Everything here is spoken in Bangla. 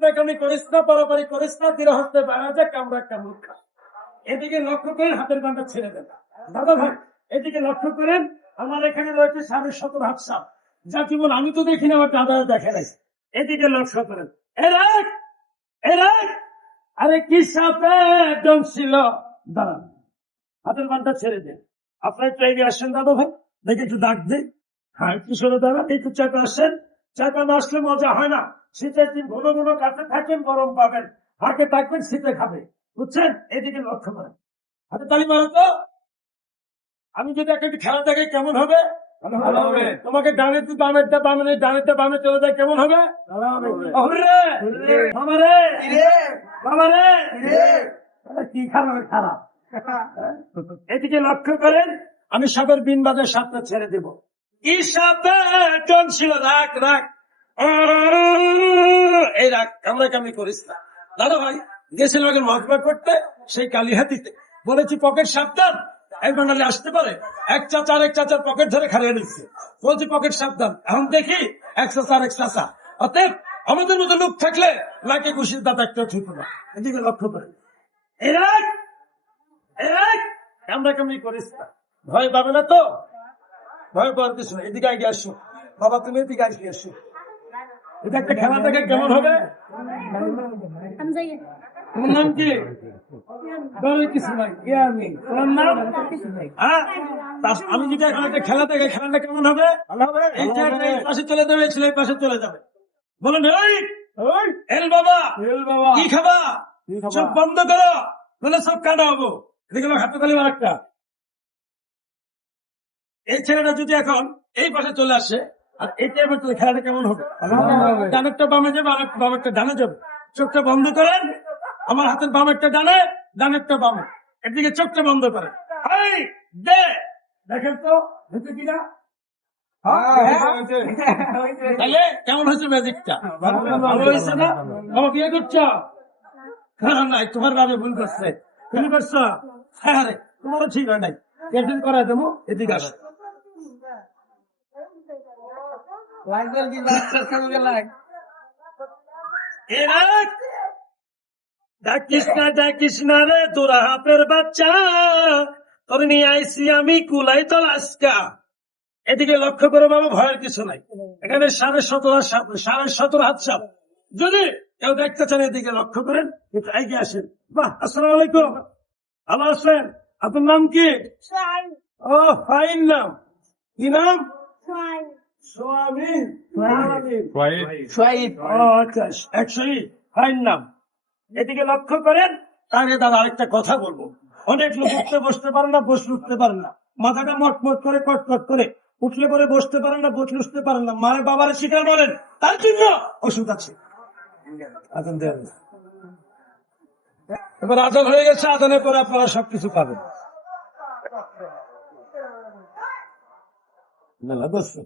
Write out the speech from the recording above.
কামড়াকামি করিস না, পরাপরি করিস না তীর হস্তে যায় কামড়া কামড় খা। এদিকে লক্ষ্য করেন হাতের বান্ধব ছেড়ে দেন। দাদা ভাই, এদিকে লক্ষ্য করেন, আমার এখানে রয়েছে সাড়ে সতেরো হাত সাপ। যা জীবন আমি তো দেখি না আমার দাদা দেখে নাই। এদিকে লক্ষ্য করেন। আরে কি সাপে একদম ছিল। দাঁড়ান। হাতের বান্ধব ছেড়ে দেন। আপনার একটু এগিয়ে আসেন, দাদা ভাই। দেখে একটু ডাক দিন হ্যাঁ একটু সরে দাঁড়ান, একটু চাপে আসেন। চাপে না আসলে মজা হয় না। শীতের দিন ঘন ঘন কাছে থাকেন গরম পাবেন। হাতে থাকবেন শীতে খাবে বুঝছেন? এদিকে লক্ষ্য করেন। হাতে তালি মারো তো আমি যদি একটা খেলা দেখে কেমন হবে? তোমাকে ডানের তো বামে নেই, ডানের তো বামে চলে যায় কেমন হবে? কি খারাপ খারাপ। এদিকে লক্ষ্য করেন আমি সাপের বিন বাজার সাপটা ছেড়ে দেব। কি সাপে? ছিল রাখ রাখ কামড়া কামড়ি করিস না। দাদা ভাই গেছিলাম আগে মহকুমা করতে সেই কালীহাতিতে। বলেছি, পকেট সাবধান। একবার নাহলে আসতে পারে, এক চাচা আর এক চাচার পকেট ধরে খাড়িয়ে নিচ্ছে বলছি, পকেট সাবধান। এখন দেখি, এক চাচা আর এক চাচা। অতএব, আমাদের মতো লোক থাকলে লাকে খুশির দাদা একটা ছুট না। এদিকে লক্ষ্য করে। কামড়া কামড়ি করিস না। ভয় পাবে না তো? ভয় পাওয়ার কিছু না এদিকে আগে আসো। বাবা, তুমি এদিকে আগে আসো। এটা একটা খেলা দেখে কেমন হবে? আমি তোমার নাম কি? নাম? হ্যাঁ তা- আমি যদি এখন একটা খেলা দেখে খেলাটা কেমন হবে? ভালো হবে? এই পাশে চলে যাবে ছেলে পাশে চলে যাবে। বলেন এই এই, এল বাবা! বাবা! কি খাবা? চোখ বন্ধ করো। বলে সব কাটা হব। এদিকে হাতে তালি একটা। এই ছেলেটা যদি এখন এই পাশে চলে আসে আর এইটা এবার খেলাটা কেমন হবে। ডানেরটা বামে যাবে আর বামেরটা ডানে যাবে। চোখটা বন্ধ করেন। আমার হাতের বামেরটা ডানে ডানেরটা বামে। এদিকে চোখটা বন্ধ করেন। দেখেন তো কিনা? তাহলে কেমন হয়েছে ম্যাজিকটা? ভালো হয়েছে না? করছ? হ্যাঁ নাই তোমার বাবা ভুল করছে। ভুল করছ? হ্যাঁ রে তোমারও ঠিক হয় নাই। করা দেবো এদিকে আসো। এরা ডাকিস না ডাকিস না রে তোরা হাপের বাচ্চা তোর নিয়ে আইসি আমি কুলাই তো আজকা এদিকে লক্ষ্য করো বাবা ভয়ের কিছু নাই এখানে সাড়ে সতেরো সাড়ে সতেরো হাত সাপ যদি কেউ দেখতে চান এদিকে লক্ষ্য করেন একটু এগিয়ে আসেন বাহ আসসালামু আলাইকুম ভালো আছেন আপনার নাম কি ও ফাইন নাম কি নাম সোয়াবিন আচ্ছা নাম। এদিকে লক্ষ্য করেন তাহলে দাদা আরেকটা কথা বলব। অনেক লোক উঠতে বসতে পারে না বসে উঠতে পারে না। মাথাটা মটমট করে কটকট করে। উঠলে পরে বসতে পারেন না বসলে উঠতে পারেন না। মায়ের বাবার শিকার বলেন তার জন্য ওষুধ আছে। আজান দেন। এবার আজান হয়ে গেছে আজানের পরে আপনারা সবকিছু পাবেন। না, না, দোস্ত।